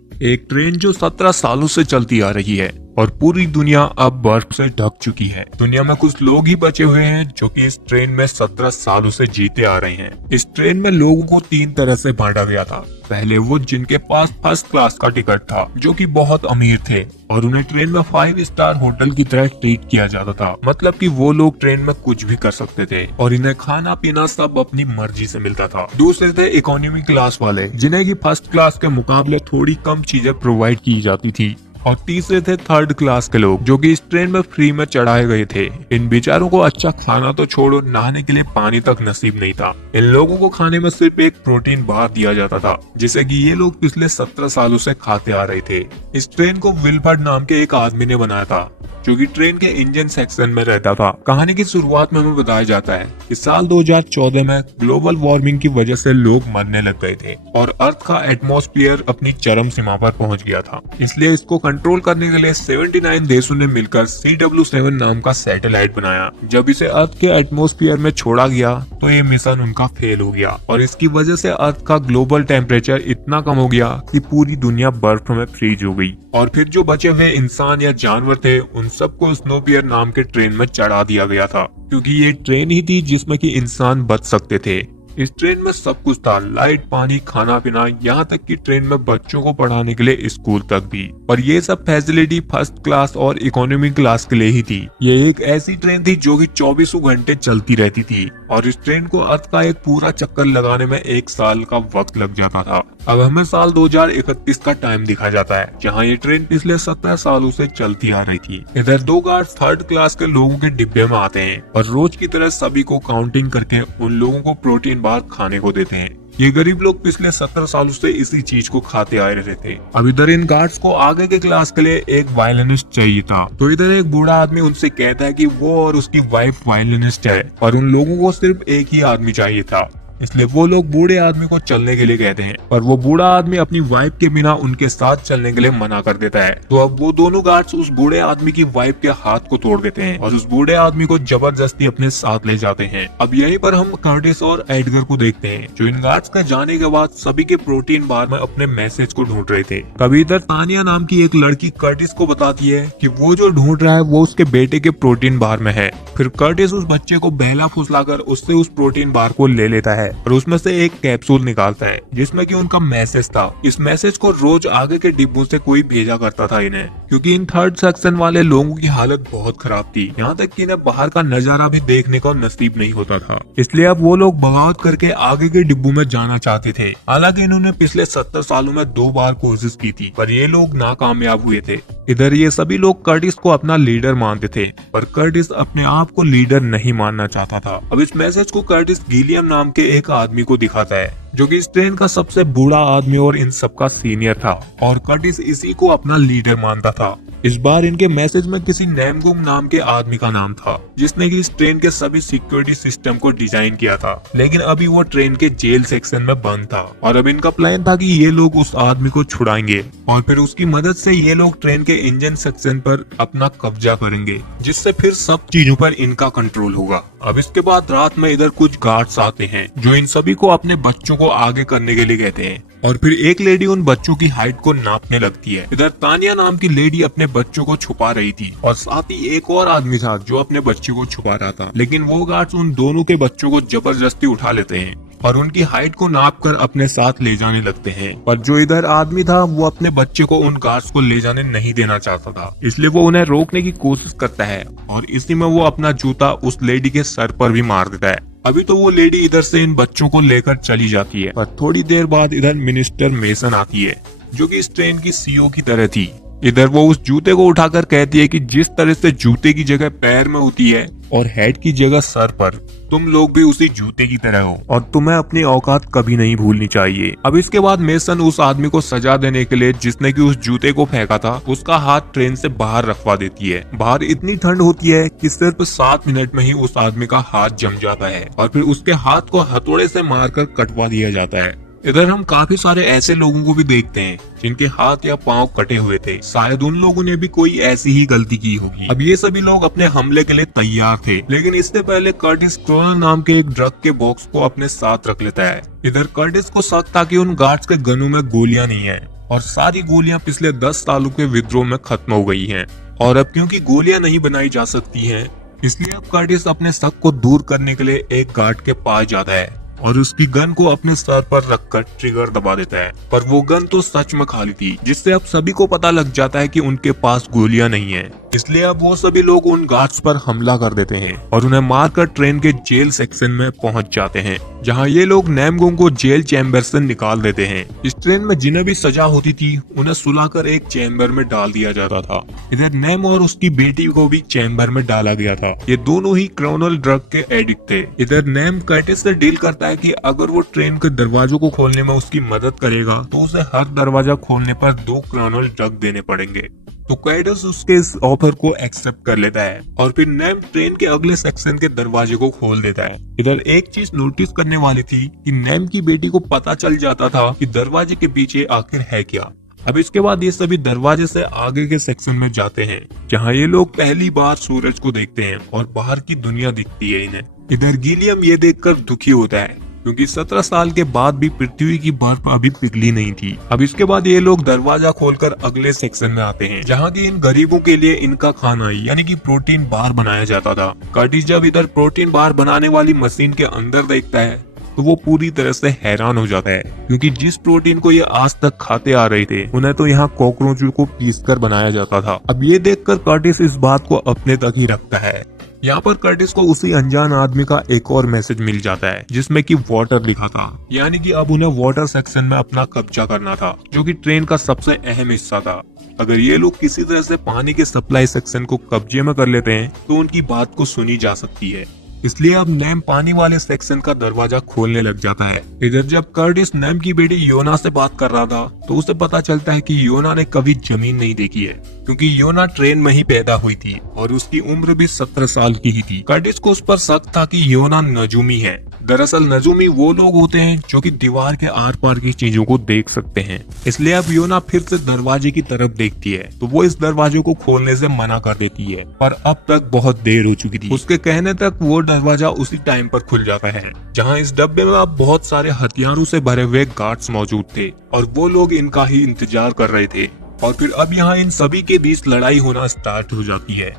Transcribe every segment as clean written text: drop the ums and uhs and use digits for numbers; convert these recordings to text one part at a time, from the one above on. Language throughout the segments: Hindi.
एक ट्रेन जो 17 सालों से चलती आ रही है और पूरी दुनिया अब बर्फ से ढक चुकी है। दुनिया में कुछ लोग ही बचे हुए हैं जो कि इस ट्रेन में 17 सालों से जीते आ रहे हैं। इस ट्रेन में लोगों को 3 तरह से बांटा गया था। पहले वो जिनके पास फर्स्ट क्लास का टिकट था, जो कि बहुत अमीर थे और उन्हें ट्रेन में 5 स्टार होटल की तरह ट्रीट किया जाता था। मतलब कि वो लोग ट्रेन में कुछ भी कर सकते थे और इन्हें खाना पीना सब अपनी मर्जी से मिलता था। दूसरे थे इकोनॉमी क्लास वाले, जिन्हें की फर्स्ट क्लास के मुकाबले थोड़ी कम चीजें प्रोवाइड की जाती थी। और तीसरे थे थर्ड क्लास के लोग, जो कि इस ट्रेन में फ्री में चढ़ाए गए थे। इन बेचारों को अच्छा खाना तो छोड़ो, नहाने के लिए पानी तक नसीब नहीं था। इन लोगों को खाने में सिर्फ एक प्रोटीन बार दिया जाता था, जिसे कि ये लोग पिछले 17 सालों से खाते आ रहे थे। इस ट्रेन को विल्फर्ड नाम के एक आदमी ने बनाया था, जो कि ट्रेन के इंजन सेक्शन में रहता था। कहानी की शुरुआत में हमें बताया जाता है कि साल 2014 में ग्लोबल वार्मिंग की वजह से लोग मरने लग गए थे और अर्थ का एटमॉस्फेयर अपनी चरम सीमा पर पहुंच गया था। इसलिए इसको कंट्रोल करने के लिए 79 देशों ने मिलकर CW7 नाम का सैटेलाइट बनाया। जब इसे अर्थ के एटमॉस्फेयर में छोड़ा गया तो ये मिशन उनका फेल हो गया और इसकी वजह से अर्थ का ग्लोबल टेम्परेचर इतना कम हो गया कि पूरी दुनिया बर्फ में फ्रीज हो गई। और फिर जो बचे हुए इंसान या जानवर थे, उन सबको स्नोपियर नाम के ट्रेन में चढ़ा दिया गया था, क्योंकि ये ट्रेन ही थी जिसमें कि इंसान बच सकते थे। इस ट्रेन में सब कुछ था, लाइट, पानी, खाना पीना, यहाँ तक कि ट्रेन में बच्चों को पढ़ाने के लिए स्कूल तक भी। और ये सब फैसिलिटी फर्स्ट क्लास और इकोनॉमी क्लास के लिए ही थी। ये एक ऐसी ट्रेन थी जो कि 24 घंटे चलती रहती थी और इस ट्रेन को अर्थ का एक पूरा चक्कर लगाने में 1 साल का वक्त लग जाता था। अब हमें साल 2031 का टाइम दिखा जाता है, जहाँ ये ट्रेन पिछले 17 सालों से चलती आ रही थी। इधर 2 गार्ड्स थर्ड क्लास के लोगों के डिब्बे में आते हैं और रोज की तरह सभी को काउंटिंग करके उन लोगों को प्रोटीन बार खाने को देते हैं। ये गरीब लोग पिछले 17 सालों से इसी चीज को खाते आ रहे थे। अब इधर इन गार्ड्स को आगे के क्लास के लिए एक वायलिनिस्ट चाहिए था, तो इधर एक बूढ़ा आदमी उनसे कहता है कि वो और उसकी वाइफ वायलिनिस्ट है और उन लोगों को सिर्फ एक ही आदमी चाहिए था। इसलिए वो लोग बूढ़े आदमी को चलने के लिए कहते हैं, पर वो बूढ़ा आदमी अपनी वाइफ के बिना उनके साथ चलने के लिए मना कर देता है। तो अब वो दोनों गार्ड्स उस बूढ़े आदमी की वाइफ के हाथ को तोड़ देते हैं और उस बूढ़े आदमी को जबरदस्ती अपने साथ ले जाते हैं। अब यहीं पर हम कर्टिस और एडगर को देखते हैं, जो इन गार्ड्स के जाने के बाद सभी के प्रोटीन बार में अपने मैसेज को ढूंढ रहे थे। कभी इधर तानिया नाम की एक लड़की कर्टिस को बताती है कि वो जो ढूंढ रहा है वो उसके बेटे के प्रोटीन बार में है। फिर कर्टिस उस बच्चे को बहला फुसलाकर उससे उस प्रोटीन बार को ले लेता है और उसमें से एक कैप्सूल निकालता है, जिसमें कि उनका मैसेज था। इस मैसेज को रोज आगे के डिब्बों से कोई भेजा करता था इन्हें, क्योंकि इन थर्ड सेक्शन वाले लोगों की हालत बहुत खराब थी, यहाँ तक कि इन्हें बाहर का नजारा भी देखने को नसीब नहीं होता था। इसलिए अब वो लोग बगावत करके आगे के डिब्बों में जाना चाहते थे। हालांकि इन्होंने पिछले 70 सालों में 2 बार कोशिश की थी, पर ये लोग नाकामयाब हुए थे। इधर ये सभी लोग कर्टिस को अपना लीडर मानते थे, पर कर्टिस अपने आप को लीडर नहीं मानना चाहता था। अब इस मैसेज को कर्टिस गिलियम नाम के एक आदमी को दिखाता है, जो कि इस ट्रेन का सबसे बूढ़ा आदमी और इन सबका सीनियर था और कर्टिस इसी को अपना लीडर मानता था। इस बार इनके मैसेज में किसी नेमगुम नाम के आदमी का नाम था, जिसने कि इस ट्रेन के सभी सिक्योरिटी सिस्टम को डिजाइन किया था, लेकिन अभी वो ट्रेन के जेल सेक्शन में बंद था और अब इनका प्लान था कि ये लोग उस आदमी को छुड़ाएंगे और फिर उसकी मदद से ये लोग ट्रेन के इंजन सेक्शन पर अपना कब्जा करेंगे, जिससे फिर सब चीजों पर इनका कंट्रोल होगा। अब इसके बाद रात में इधर कुछ गार्ड्स आते हैं, जो इन सभी को अपने बच्चों को आगे करने के लिए कहते हैं और फिर एक लेडी उन बच्चों की हाइट को नापने लगती है। इधर तानिया नाम की लेडी अपने बच्चों को छुपा रही थी और साथ ही एक और आदमी था जो अपने बच्चे को छुपा रहा था, लेकिन वो गार्ड्स उन दोनों के बच्चों को जबरदस्ती उठा लेते हैं और उनकी हाइट को नाप कर अपने साथ ले जाने लगते हैं। पर जो इधर आदमी था वो अपने बच्चे को उन गार्ड्स को ले जाने नहीं देना चाहता था, इसलिए वो उन्हें रोकने की कोशिश करता है और इसी में वो अपना जूता उस लेडी के सर पर भी मार देता है। अभी तो वो लेडी इधर से इन बच्चों को लेकर चली जाती है, पर थोड़ी देर बाद इधर मिनिस्टर मेसन आती है, जो कि इस ट्रेन की CEO की तरह थी। इधर वो उस जूते को उठाकर कहती है कि जिस तरह से जूते की जगह पैर में होती है और हेड की जगह सर पर, तुम लोग भी उसी जूते की तरह हो और तुम्हें अपनी औकात कभी नहीं भूलनी चाहिए। अब इसके बाद मेसन उस आदमी को सजा देने के लिए, जिसने कि उस जूते को फेंका था, उसका हाथ ट्रेन से बाहर रखवा देती है। बाहर इतनी ठंड होती है कि सिर्फ 7 मिनट में ही उस आदमी का हाथ जम जाता है और फिर उसके हाथ को हथौड़े से मारकर कटवा दिया जाता है। इधर हम काफी सारे ऐसे लोगों को भी देखते हैं जिनके हाथ या पांव कटे हुए थे। शायद उन लोगों ने भी कोई ऐसी ही गलती की होगी। अब ये सभी लोग अपने हमले के लिए तैयार थे, लेकिन इससे पहले कर्टिस क्रोनर नाम के एक ड्रग के बॉक्स को अपने साथ रख लेता है। इधर कर्टिस को शक था कि उन गार्ड्स के गनों में गोलियां नहीं है, और सारी गोलियां पिछले 10 सालों के विद्रोह में खत्म हो गई हैं। और अब क्योंकि गोलियां नहीं बनाई जा सकती हैं, इसलिए अब कर्टिस अपने शक को दूर करने के लिए एक गार्ड के पास जाता है और उसकी गन को अपने सर पर रखकर ट्रिगर दबा देता है। पर वो गन तो सच में खाली थी, जिससे अब सभी को पता लग जाता है कि उनके पास गोलियां नहीं है। इसलिए अब वो सभी लोग उन गार्ड्स पर हमला कर देते हैं और उन्हें मारकर ट्रेन के जेल सेक्शन में पहुंच जाते हैं, जहां ये लोग नैमगोंग को जेल चैम्बर से निकाल देते हैं। इस ट्रेन में जिन्हें भी सजा होती थी उन्हें सुलाकर एक चैम्बर में डाल दिया जाता था। इधर नैम और उसकी बेटी को भी चैम्बर में डाला गया था। ये दोनों ही क्रोनल ड्रग के एडिक्ट थे। इधर नैम कर्टिस से डील करता है कि अगर वो ट्रेन के दरवाजों को खोलने में उसकी मदद करेगा तो उसे हर दरवाजा खोलने पर 2 क्रोनल ड्रग देने पड़ेंगे। तो कर्टिस उसके इस ऑफर को एक्सेप्ट कर लेता है और फिर नैम ट्रेन के अगले सेक्शन के दरवाजे को खोल देता है। इधर एक चीज नोटिस करने वाली थी कि नैम की बेटी को पता चल जाता था कि दरवाजे के पीछे आखिर है क्या। अब इसके बाद ये सभी दरवाजे से आगे के सेक्शन में जाते हैं, जहाँ ये लोग पहली बार सूरज को देखते हैं और बाहर की दुनिया दिखती है इन्हें। इधर गिलियम ये देखकर दुखी होता है क्योंकि 17 साल के बाद भी पृथ्वी की बर्फ अभी पिघली नहीं थी। अब इसके बाद ये लोग दरवाजा खोलकर अगले सेक्शन में आते हैं, जहाँ की इन गरीबों के लिए इनका खाना यानी कि प्रोटीन बार बनाया जाता था। कर्टिस जब इधर प्रोटीन बार बनाने वाली मशीन के अंदर देखता है तो वो पूरी तरह से हैरान हो जाता है, क्योंकि जिस प्रोटीन को ये आज तक खाते आ रहे थे उन्हें तो यहाँ कॉकरोचों को पीसकर बनाया जाता था। अब ये देखकर कर्टिस इस बात को अपने तक ही रखता है। यहाँ पर कर्टिस को उसी अनजान आदमी का एक और मैसेज मिल जाता है, जिसमें कि वाटर लिखा था, यानी कि अब उन्हें वाटर सेक्शन में अपना कब्जा करना था, जो कि ट्रेन का सबसे अहम हिस्सा था। अगर ये लोग किसी तरह से पानी के सप्लाई सेक्शन को कब्जे में कर लेते हैं तो उनकी बात को सुनी जा सकती है। इसलिए अब नैम पानी वाले सेक्शन का दरवाजा खोलने लग जाता है। इधर जब कर्टिस नैम की बेटी योना से बात कर रहा था तो उसे पता चलता है कि योना ने कभी जमीन नहीं देखी है, क्योंकि योना ट्रेन में ही पैदा हुई थी और उसकी उम्र भी 17 साल की ही थी। कर्टिस को उस पर शक था कि योना नजूमी है। दरअसल नजूमी वो लोग होते हैं जो कि दीवार के आर पार की चीजों को देख सकते हैं। इसलिए अब योना फिर से दरवाजे की तरफ देखती है तो वो इस दरवाजे को खोलने से मना कर देती है, पर अब तक बहुत देर हो चुकी थी। उसके कहने तक वो दरवाजा उसी टाइम पर खुल जाता है, जहाँ इस डब्बे में अब बहुत सारे हथियारों से भरे हुए गार्ड्स मौजूद थे और वो लोग इनका ही इंतजार कर रहे थे। और फिर अब यहाँ इन सभी के बीच लड़ाई होना स्टार्ट हो जाती है।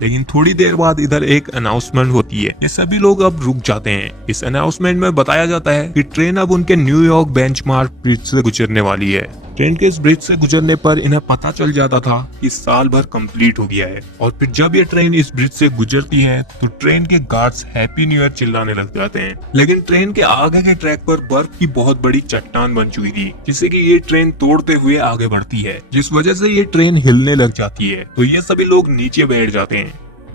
लेकिन थोड़ी देर बाद इधर एक अनाउंसमेंट होती है। ये सभी लोग अब रुक जाते हैं। इस अनाउंसमेंट में बताया जाता है कि ट्रेन अब उनके न्यूयॉर्क बेंचमार्क ब्रिज से गुजरने वाली है। ट्रेन के इस ब्रिज से गुजरने पर इन्हें पता चल जाता था कि साल भर कंप्लीट हो गया है। और फिर जब ये ट्रेन इस ब्रिज से गुजरती है तो ट्रेन के गार्ड्स हैप्पी न्यू ईयर चिल्लाने लग जाते हैं। लेकिन ट्रेन के आगे के ट्रैक पर बर्फ की बहुत बड़ी चट्टान बन चुकी थी, जिससे कि ये ट्रेन तोड़ते हुए आगे बढ़ती है, जिस वजह से ये ट्रेन हिलने लग जाती है। तो ये सभी लोग नीचे बैठ जाते हैं।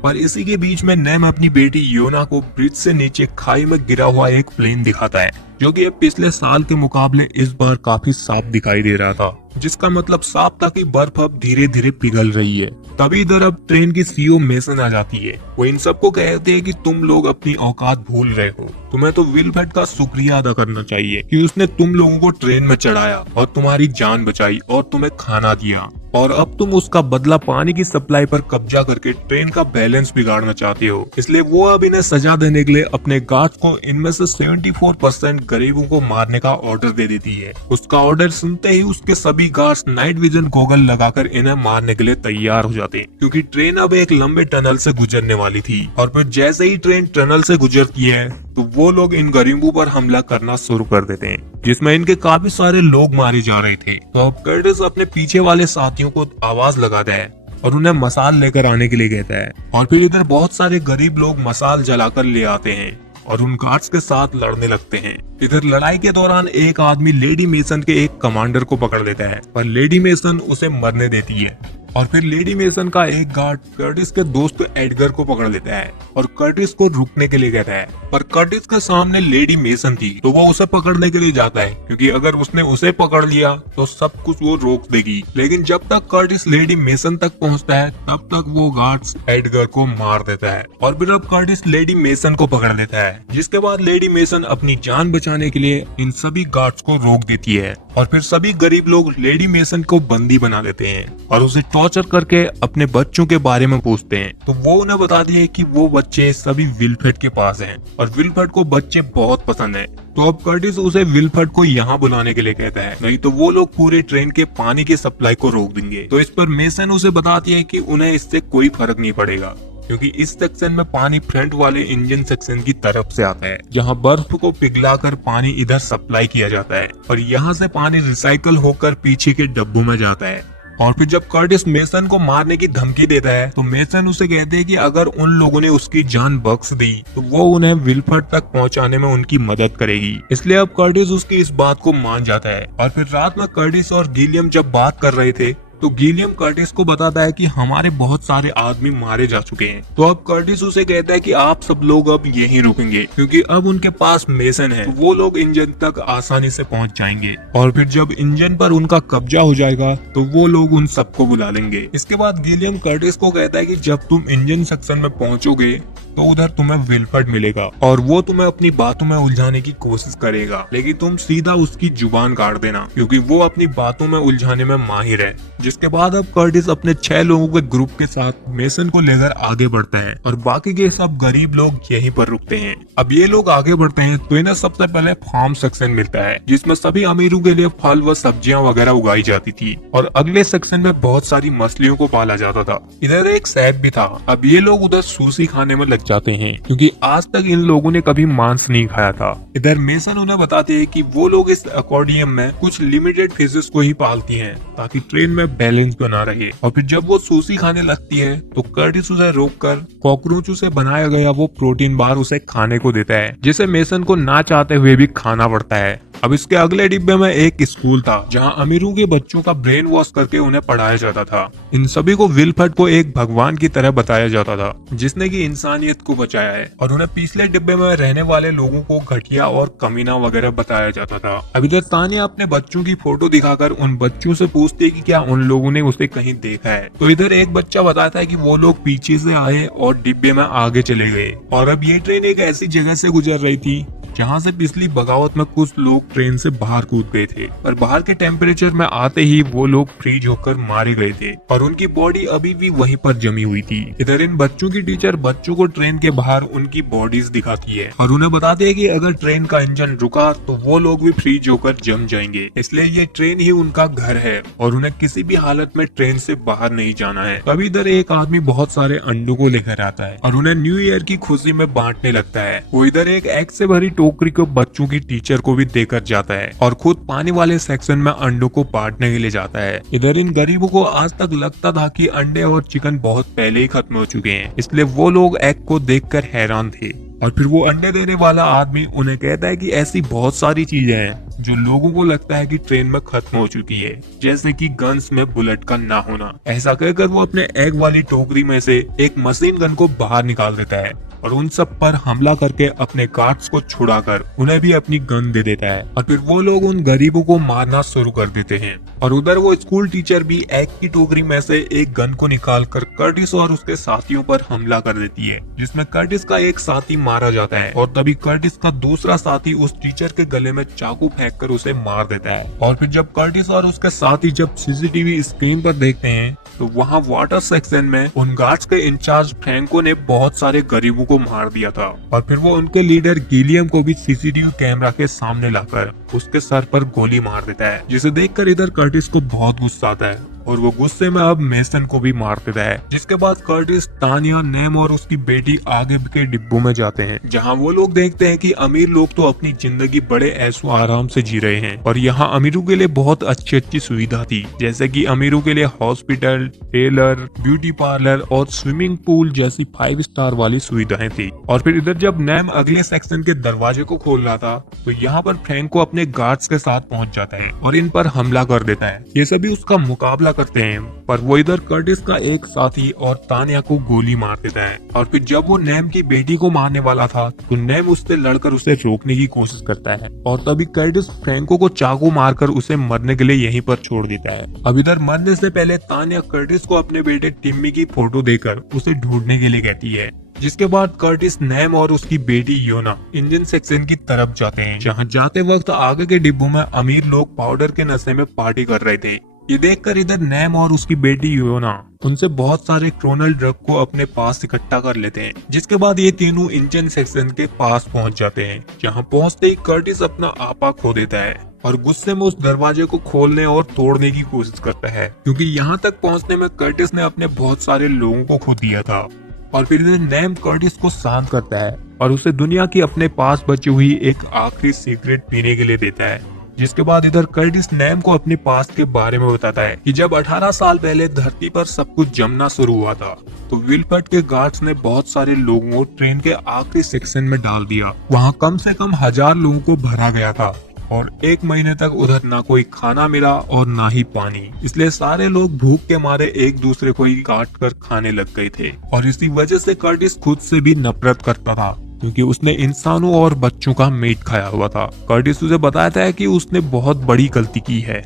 पर इसी के बीच में नैम अपनी बेटी योना को ब्रिज से नीचे खाई में गिरा हुआ एक प्लेन दिखाता है, जो कि अब पिछले साल के मुकाबले इस बार काफी साफ दिखाई दे रहा था, जिसका मतलब साफ था कि बर्फ अब धीरे धीरे पिघल रही है। तभी इधर अब ट्रेन की सीईओ मेसन आ जाती है। वो इन सबको कहते हैं कि तुम लोग अपनी औकात भूल रहे हो। तुम्हें तो विलफेड का शुक्रिया अदा करना चाहिए कि उसने तुम लोगों को ट्रेन में चढ़ाया और तुम्हारी जान बचाई और तुम्हें खाना दिया, और अब तुम उसका बदला पानी की सप्लाई पर कब्जा करके ट्रेन का बैलेंस बिगाड़ना चाहते हो। इसलिए वो अब इन्हें सजा देने के लिए अपने गार्ड्स को इनमें से 74% गरीबों को मारने का ऑर्डर दे देती है। उसका ऑर्डर सुनते ही उसके सभी गार्ड्स नाइट विजन गॉगल लगाकर इन्हें मारने के लिए तैयार हो जाते हैं, क्योंकि ट्रेन अब एक लंबे टनल से गुजरने वाली थी। और फिर जैसे ही ट्रेन टनल से गुजरती है तो वो लोग इन गरीबों पर हमला करना शुरू कर देते हैं, जिसमें इनके काफी सारे लोग मारे जा रहे थे। तो अब कर्टिस अपने पीछे वाले साथियों को आवाज लगाता है और उन्हें मसाल लेकर आने के लिए कहता है। और फिर इधर बहुत सारे गरीब लोग मसाल जलाकर ले आते हैं और उन गार्ड्स के साथ लड़ने लगते हैं। इधर लड़ाई के दौरान एक आदमी लेडी मेसन के एक कमांडर को पकड़ लेता है, पर लेडी मेसन उसे मरने देती है। और फिर लेडी मेसन का एक गार्ड कर्टिस के दोस्त एडगर को पकड़ लेता है और कर्टिस को रुकने के लिए कहता है, पर कर्टिस के सामने लेडी मेसन थी तो वो उसे पकड़ने के लिए जाता है, क्योंकि अगर उसने उसे पकड़ लिया तो सब कुछ वो रोक देगी। लेकिन जब तक कर्टिस लेडी मेसन तक पहुंचता है तब तक वो गार्ड्स एडगर को मार देता है। और फिर अब कर्टिस लेडी मेसन को पकड़ लेता है, जिसके बाद लेडी मेसन अपनी जान बचाने के लिए इन सभी गार्ड्स को रोक देती है। और फिर सभी गरीब लोग लेडी मेसन को बंदी बना लेते हैं और उसे टॉर्चर करके अपने बच्चों के बारे में पूछते हैं। तो वो उन्हें बता दिए कि वो बच्चे सभी विल्फ्रेड के पास हैं और विल्फ्रेड को बच्चे बहुत पसंद है। तो अब कर्टिस उसे विल्फ्रेड को यहाँ बुलाने के लिए कहता है, नहीं तो वो लोग पूरे ट्रेन के पानी की सप्लाई को रोक देंगे। तो इस पर मेसन उसे बताती है कि उन्हें इससे कोई फर्क नहीं पड़ेगा, क्योंकि इस सेक्शन में पानी फ्रंट वाले इंजन सेक्शन की तरफ से आता है, जहां बर्फ को पिघलाकर पानी इधर सप्लाई किया जाता है और यहां से पानी रिसाइकल होकर पीछे के डब्बों में जाता है। और फिर जब कर्टिस मेसन को मारने की धमकी देता है तो मेसन उसे कहते हैं कि अगर उन लोगों ने उसकी जान बख्श दी तो वो उन्हें विल्फ्रेड तक पहुंचाने में उनकी मदद करेगी। इसलिए अब कर्टिस उसकी इस बात को मान जाता है। और फिर रात में कर्टिस और गिलियम जब बात कर रहे थे तो गिलियम कर्टिस को बताता है कि हमारे बहुत सारे आदमी मारे जा चुके हैं। तो अब कर्टिस उसे कहता है कि आप सब लोग अब यहीं रुकेंगे, क्योंकि अब उनके पास मेसन है, तो वो लोग इंजन तक आसानी से पहुंच जाएंगे। और फिर जब इंजन पर उनका कब्जा हो जाएगा तो वो लोग उन सबको बुला लेंगे। इसके बाद गिलियम कर्टिस को कहता है कि जब तुम इंजन सेक्शन में पहुंचोगे तो उधर तुम्हें विल्फ्रेड मिलेगा और वो तुम्हें अपनी बातों में उलझाने की कोशिश करेगा, लेकिन तुम सीधा उसकी जुबान काट देना, क्योंकि वो अपनी बातों में उलझाने में माहिर है। जिसके बाद अब कर्टिस अपने 6 लोगों के ग्रुप के साथ मेसन को लेकर आगे बढ़ता है और बाकी के सब गरीब लोग यहीं पर रुकते हैं। अब ये लोग आगे बढ़ते हैं तो इन्हें सबसे पहले फार्म सेक्शन मिलता है, जिसमें सभी अमीरों के लिए फल व सब्जियां वगैरह उगाई जाती थी और अगले सेक्शन में बहुत सारी मछलियों को पाला जाता था। इधर एक सैफ भी था। अब ये लोग उधर सुशी खाने में लग जाते हैं, क्योंकि आज तक इन लोगों ने कभी मांस नहीं खाया था। इधर मेसन उन्हें बताते हैं कि वो लोग इस एक्वेरियम में कुछ लिमिटेड फिशेस को ही पालती हैं ताकि ट्रेन में बैलेंस बना रहे। और फिर जब वो सुशी खाने लगती है तो कर्टिस उसे रोककर कॉकरोचों से बनाया गया वो प्रोटीन बार उसे खाने को देता है, जिसे मेसन को ना चाहते हुए भी खाना पड़ता है। अब इसके अगले डिब्बे में एक स्कूल था जहां अमीरों के बच्चों का ब्रेन वॉश करके उन्हें पढ़ाया जाता था। इन सभी को विल्फ्रेड को एक भगवान की तरह बताया जाता था, जिसने की इंसानियत को बचाया है। और उन्हें पिछले डिब्बे में रहने वाले लोगों को घटिया और कमीना वगैरह बताया जाता था। अब इधर तानिया अपने बच्चों की फोटो दिखाकर उन बच्चों से पूछती है कि क्या उन लोगों ने उसे कहीं देखा है। तो इधर एक बच्चा बताता है कि वो लोग पीछे से आए और डिब्बे में आगे चले गए। और अब ये ट्रेन एक ऐसी जगह से गुजर रही थी जहां से पिछली बगावत में कुछ लोग ट्रेन से बाहर कूद गए थे, पर बाहर के टेम्परेचर में आते ही वो लोग फ्रीज होकर मारे गए थे और उनकी बॉडी अभी भी वहीं पर जमी हुई थी। इधर इन बच्चों की टीचर बच्चों को ट्रेन के बाहर उनकी बॉडीज दिखाती है और उन्हें बताती है कि अगर ट्रेन का इंजन रुका तो वो लोग भी फ्रीज होकर जम जाएंगे, इसलिए ये ट्रेन ही उनका घर है और उन्हें किसी भी हालत में ट्रेन से बाहर नहीं जाना है। तभी इधर एक आदमी बहुत सारे अंडों को लेकर आता है और उन्हें न्यू ईयर की खुशी में बांटने लगता है। वो इधर एक एग से भरी टोकरी को बच्चों की टीचर को भी देकर जाता है और खुद पानी वाले सेक्शन में अंडों को बांटने के लिए जाता है। इधर इन गरीबों को आज तक लगता था कि अंडे और चिकन बहुत पहले ही खत्म हो चुके हैं, इसलिए वो लोग एग को देखकर हैरान थे। और फिर वो अंडे देने वाला आदमी उन्हें कहता है कि ऐसी बहुत सारी चीजें हैं जो लोगों को लगता है कि ट्रेन में खत्म हो चुकी है, जैसे कि गन्स में बुलेट का ना होना। ऐसा कहकर वो अपने एग वाली टोकरी में से एक मशीन गन को बाहर निकाल देता है और उन सब पर हमला करके अपने गार्ड्स को छुड़ाकर उन्हें भी अपनी गन दे देता है। और फिर वो लोग उन गरीबों को मारना शुरू कर देते हैं। और उधर वो स्कूल टीचर भी एग की टोकरी में से एक गन को निकालकर कर्टिस और उसके साथियों पर हमला कर देती है, जिसमें कर्टिस का एक साथी मारा जाता है और तभी कर्टिस का दूसरा साथी उस टीचर के गले में चाकू फेंककर उसे मार देता है। और फिर जब कर्टिस और उसके साथी जब सीसीटीवी स्क्रीन पर देखते हैं तो वहाँ वाटर सेक्शन में उन गार्ड्स के इंचार्ज फ्रैंको ने बहुत सारे गरीबों को मार दिया था। और फिर वो उनके लीडर गिलियम को भी सीसीटीवी कैमरा के सामने लाकर उसके सर पर गोली मार देता है, जिसे देखकर इधर कर्टिस को बहुत गुस्सा आता है और वो गुस्से में अब मेसन को भी मार देता है। जिसके बाद कर्टिस, तानिया, नेम और उसकी बेटी आगे के डिब्बों में जाते हैं, जहां वो लोग देखते हैं कि अमीर लोग तो अपनी जिंदगी बड़े ऐशो आराम से जी रहे हैं और यहाँ अमीरों के लिए बहुत अच्छी अच्छी सुविधा थी, जैसे कि अमीरों के लिए हॉस्पिटल, टेलर, ब्यूटी पार्लर और स्विमिंग पूल जैसी 5 स्टार वाली सुविधाएं थी। और फिर इधर जब नेम अगले सेक्शन के दरवाजे को खोल रहा था तो यहाँ पर फ्रैंको अपने गार्ड्स के साथ पहुंच जाता है और इन पर हमला कर देता है। ये सभी उसका मुकाबला करते हैं, पर वो इधर कर्टिस का एक साथी और तानिया को गोली मार देता है। और फिर जब वो नेम की बेटी को मारने वाला था तो नेम उससे लड़कर उसे रोकने की कोशिश करता है और तभी कर्टिस फ्रैंको को चाकू मारकर उसे मरने के लिए यहीं पर छोड़ देता है। अब इधर मरने से पहले तानिया कर्टिस को अपने बेटे टिम्मी की फोटो देकर उसे ढूंढने के लिए कहती है। जिसके बाद कर्टिस, नेम और उसकी बेटी योना इंजन सेक्शन की तरफ जाते हैं, जहां जाते वक्त आगे के डिब्बों में अमीर लोग पाउडर के नशे में पार्टी कर रहे थे। ये देखकर इधर नैम और उसकी बेटी योना उनसे बहुत सारे क्रोनल ड्रग को अपने पास इकट्ठा कर लेते हैं, जिसके बाद ये तीनों इंजन सेक्शन के पास पहुंच जाते हैं। जहां पहुंचते ही कर्टिस अपना आपा खो देता है और गुस्से में उस दरवाजे को खोलने और तोड़ने की कोशिश करता है, क्योंकि यहाँ तक पहुँचने में कर्टिस ने अपने बहुत सारे लोगों को खो दिया था। और फिर नैम कर्टिस को शांत करता है और उसे दुनिया की अपने पास बची हुई एक आखिरी सिगरेट पीने के लिए देता है। जिसके बाद इधर कर्टिस नैम को अपने पास के बारे में बताता है कि जब 18 साल पहले धरती पर सब कुछ जमना शुरू हुआ था, तो विल्फर्ड के गार्ड्स ने बहुत सारे लोगों को ट्रेन के आखिरी सेक्शन में डाल दिया। वहाँ कम से कम 1000 लोगों को भरा गया था और 1 महीने तक उधर ना कोई खाना मिला और ना ही पानी। इसलिए सारे लोग भूख के मारे एक दूसरे को ही काट कर खाने लग गए थे। और इसी वजह से कर्टिस खुद से भी नफरत करता था, क्योंकि उसने इंसानों और बच्चों का मीट खाया हुआ था। कर्टिस उसे बताता है कि उसने बहुत बड़ी गलती की है।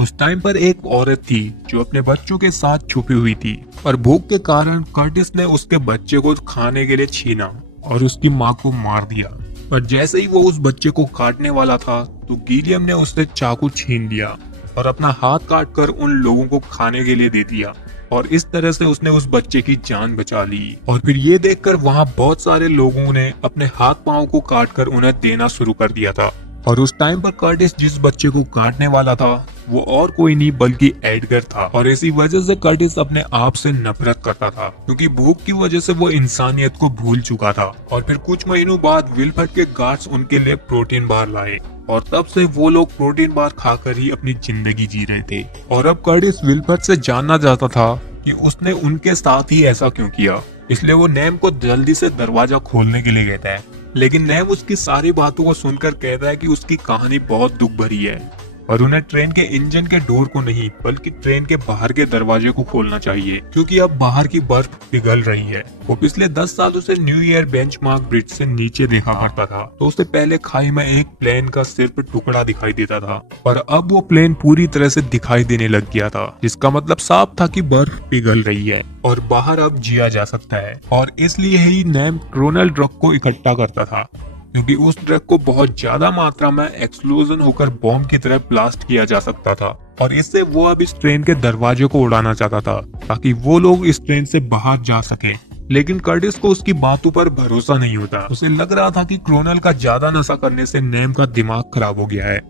उस टाइम पर एक औरत थी जो अपने बच्चों के साथ छुपी हुई थी, और भूख के कारण कर्टिस ने उसके बच्चे को खाने के लिए छीना और उसकी माँ को मार दिया। पर जैसे ही वो उस बच्चे को काटने वाला था, तो गिलियम ने उससे चाकू छीन लिया और अपना हाथ काट कर उन लोगों को खाने के लिए दे दिया। और इस तरह से उसने उस बच्चे की जान बचा ली। और फिर ये देखकर वहाँ बहुत सारे लोगों ने अपने हाथ पांव को काट कर उन्हें देना शुरू कर दिया था। और उस टाइम पर कर्टिस जिस बच्चे को काटने वाला था वो और कोई नहीं बल्कि एडगर था। और इसी वजह से कर्टिस अपने आप से नफरत करता था, क्योंकि भूख की वजह से वो इंसानियत को भूल चुका था। और फिर कुछ महीनों बाद विल्फर्ड के गार्ड्स उनके लिए प्रोटीन बार लाए, और तब से वो लोग प्रोटीन बार खाकर ही अपनी जिंदगी जी रहे थे। और अब कर्टिस विल्फर्ड से जानना चाहता था कि उसने उनके साथ ही ऐसा क्यों किया। इसलिए वो नैम को जल्दी से दरवाजा खोलने के लिए कहता है, लेकिन नैम उसकी सारी बातों को सुनकर कहता है कि उसकी कहानी बहुत दुख भरी है और उन्हें ट्रेन के इंजन के डोर को नहीं बल्कि ट्रेन के बाहर के दरवाजे को खोलना चाहिए, क्योंकि अब बाहर की बर्फ पिघल रही है। वो पिछले 10 सालों से न्यू ईयर बेंचमार्क ब्रिज से नीचे देखा करता था, तो उसे पहले खाई में एक प्लेन का सिर्फ टुकड़ा दिखाई देता था, पर अब वो प्लेन पूरी तरह से दिखाई देने लग गया था, जिसका मतलब साफ था कि बर्फ पिघल रही है और बाहर अब जिया जा सकता है। और इसलिए ही नैम क्रोनल ड्रग को इकट्ठा करता था, क्योंकि उस ड्रग को बहुत ज्यादा मात्रा में एक्सप्लोजन होकर बॉम्ब की तरह ब्लास्ट किया जा सकता था। और इससे वो अब इस ट्रेन के दरवाजे को उड़ाना चाहता था, ताकि वो लोग इस ट्रेन से बाहर जा सके। लेकिन कर्टिस को उसकी बातों पर भरोसा नहीं होता। उसे लग रहा था कि क्रोनल का ज्यादा नशा करने से नैम का दिमाग खराब हो गया है।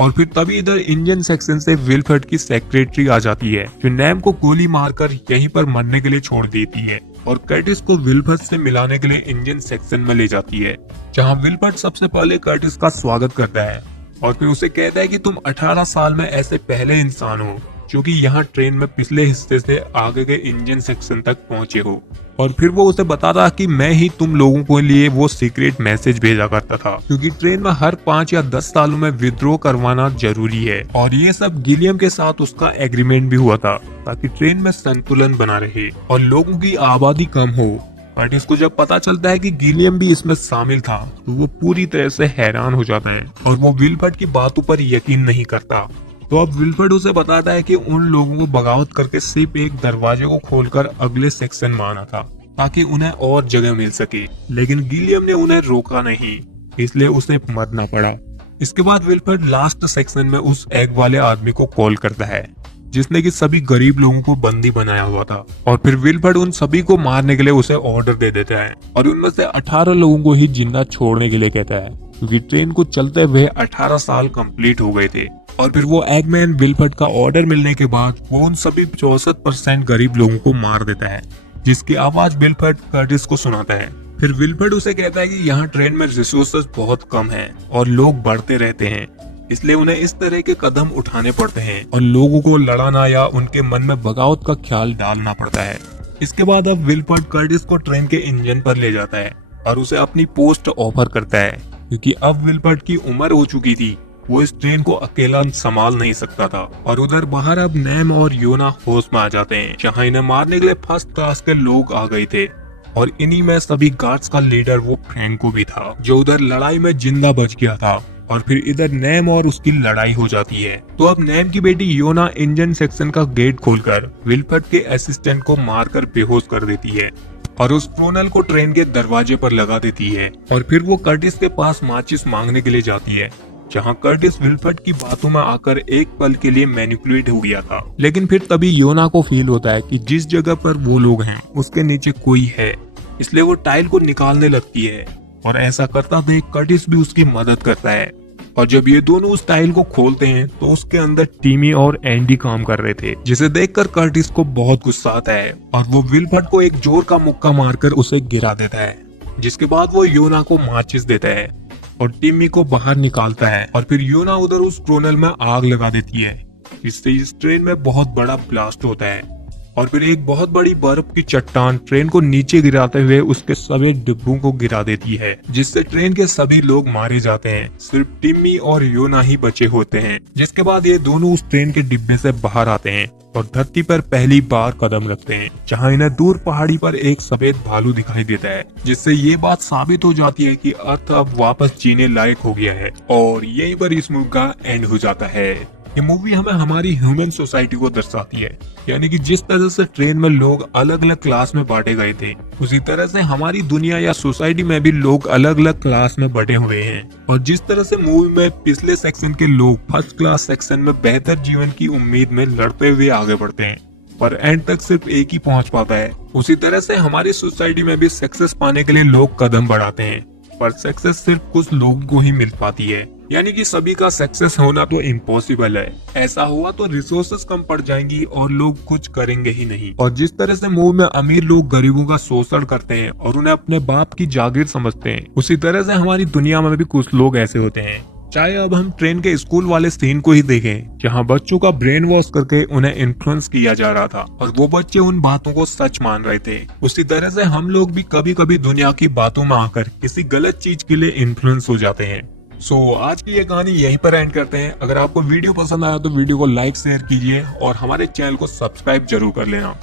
और फिर तभी इधर इंजन सेक्शन से विल्फर्ड की सेक्रेटरी आ जाती है, जो नैम को गोली मारकर यहीं पर मरने के लिए छोड़ देती है और कर्टिस को विल्फर्ड से मिलाने के लिए इंजन सेक्शन में ले जाती है, जहां विल्फर्ड सबसे पहले कर्टिस का स्वागत करता है और फिर उसे कहता है कि तुम 18 साल में ऐसे पहले इंसान हो जो कि यहाँ ट्रेन में पिछले हिस्से से आगे के इंजन सेक्शन तक पहुंचे हो। और फिर वो उसे बताता कि मैं ही तुम लोगों के लिए वो सीक्रेट मैसेज भेजा करता था, क्योंकि ट्रेन में हर 5 या 10 सालों में विद्रोह करवाना जरूरी है। और ये सब गिलियम के साथ उसका एग्रीमेंट भी हुआ था, ताकि ट्रेन में संतुलन बना रहे और लोगों की आबादी कम हो। कर्टिस को जब पता चलता है कि गिलियम भी इसमें शामिल था, तो वो पूरी तरह से हैरान हो जाता है और वो विल्फर्ड की बातों पर यकीन नहीं करता। तो अब विल्फर्ड उसे बताता है कि उन लोगों को बगावत करके सिर्फ एक दरवाजे को खोलकर अगले सेक्शन में आना था, ताकि उन्हें और जगह मिल सके। लेकिन गिलियम ने उन्हें रोका नहीं, इसलिए उसे मरना पड़ा। इसके बाद विल्फर्ड लास्ट सेक्शन में उस एग वाले आदमी को कॉल करता है, जिसने कि सभी गरीब लोगों को बंदी बनाया हुआ था। और फिर विल्फर्ड उन सभी को मारने के लिए उसे ऑर्डर दे देता है और उनमें से 18 लोगों को ही जिंदा छोड़ने के लिए कहता है, क्योंकि ट्रेन को चलते हुए 18 साल कंप्लीट हो गए थे। और फिर वो एगमैन विल्फर्ड का ऑर्डर मिलने के बाद वो उन सभी 64% गरीब लोगों को मार देता है, जिसकी आवाज विल्फर्ड कर्टिस को सुनाता है। फिर विल्फर्ड उसे कहता है कि यहाँ ट्रेन में रिसोर्सेज बहुत कम हैं और लोग बढ़ते रहते हैं, इसलिए उन्हें इस तरह के कदम उठाने पड़ते हैं और लोगों को लड़ाना या उनके मन में बगावत का ख्याल डालना पड़ता है। इसके बाद अब विल्फर्ड कर्टिस को ट्रेन के इंजन पर ले जाता है और उसे अपनी पोस्ट ऑफर करता है, क्योंकि अब विल्फर्ड की उम्र हो चुकी थी, वो इस ट्रेन को अकेला संभाल नहीं सकता था। और उधर बाहर अब नैम और योना होश में आ जाते हैं, जहाँ इन्हें मारने के लिए फर्स्ट क्लास के लोग आ गए थे। और इन्हीं में सभी गार्ड्स का लीडर वो फ्रैंको भी था, जो उधर लड़ाई में जिंदा बच गया था। और फिर इधर नैम और उसकी लड़ाई हो जाती है। तो अब नैम की बेटी योना इंजन सेक्शन का गेट खोलकर विल्फर्ड के असिस्टेंट को मारकर बेहोश कर देती है और उस क्रोनल को ट्रेन के दरवाजे पर लगा देती है। और फिर वो कर्टिस के पास माचिस मांगने के लिए जाती है, जहाँ कर्टिस विल्फर्ड की बातों में आकर एक पल के लिए मैनिपुलेट हो गया था। लेकिन फिर तभी योना को फील होता है कि जिस जगह पर वो लोग हैं उसके नीचे कोई है, इसलिए वो टाइल को निकालने लगती है और ऐसा करता देख कर्टिस भी उसकी मदद करता है। और जब ये दोनों उस टाइल को खोलते हैं तो उसके अंदर टीमी और एंडी काम कर रहे थे, जिसे देखकर कर्टिस को बहुत गुस्सा आता है और वो विल्फर्ड को एक जोर का मुक्का मारकर उसे गिरा देता है, जिसके बाद वो योना को माचिस देता है और टिम्मी को बाहर निकालता है। और फिर योना उधर उस टनल में आग लगा देती है, जिससे इस ट्रेन में बहुत बड़ा ब्लास्ट होता है और फिर एक बहुत बड़ी बर्फ की चट्टान ट्रेन को नीचे गिराते हुए उसके सभी डिब्बों को गिरा देती है, जिससे ट्रेन के सभी लोग मारे जाते हैं। सिर्फ टिम्मी और योना ही बचे होते हैं, जिसके बाद ये दोनों उस ट्रेन के डिब्बे से बाहर आते हैं और धरती पर पहली बार कदम रखते हैं, जहां इन्हें दूर पहाड़ी पर एक सफेद भालू दिखाई देता है, जिससे ये बात साबित हो जाती है कि अर्थ अब वापस जीने लायक हो गया है। और यहीं पर इस मूवी का एंड हो जाता है। ये मूवी हमें हमारी ह्यूमन सोसाइटी को दर्शाती है, यानी कि जिस तरह से ट्रेन में लोग अलग अलग क्लास में बांटे गए थे, उसी तरह से हमारी दुनिया या सोसाइटी में भी लोग अलग अलग क्लास में बटे हुए हैं। और जिस तरह से मूवी में पिछले सेक्शन के लोग फर्स्ट क्लास सेक्शन में बेहतर जीवन की उम्मीद में लड़ते हुए आगे बढ़ते हैं पर एंड तक सिर्फ एक ही पहुंच पाता है, उसी तरह से हमारी सोसाइटी में भी सक्सेस पाने के लिए लोग कदम बढ़ाते हैं पर सक्सेस सिर्फ कुछ लोगों को ही मिल पाती है, यानी कि सभी का सक्सेस होना तो इम्पॉसिबल है। ऐसा हुआ तो रिसोर्सेस कम पड़ जाएंगी और लोग कुछ करेंगे ही नहीं। और जिस तरह से मूवी में अमीर लोग गरीबों का शोषण करते हैं और उन्हें अपने बाप की जागीर समझते हैं, उसी तरह से हमारी दुनिया में भी कुछ लोग ऐसे होते हैं। चाहे अब हम ट्रेन के स्कूल वाले सीन को ही देखें, जहां बच्चों का ब्रेन वॉश करके उन्हें इन्फ्लुएंस किया जा रहा था और वो बच्चे उन बातों को सच मान रहे थे, उसी तरह से हम लोग भी कभी कभी दुनिया की बातों में आकर किसी गलत चीज के लिए इन्फ्लुएंस हो जाते हैं। आज की ये कहानी यहीं पर एंड करते हैं। अगर आपको वीडियो पसंद आया तो वीडियो को लाइक शेयर कीजिए और हमारे चैनल को सब्सक्राइब जरूर कर लेना।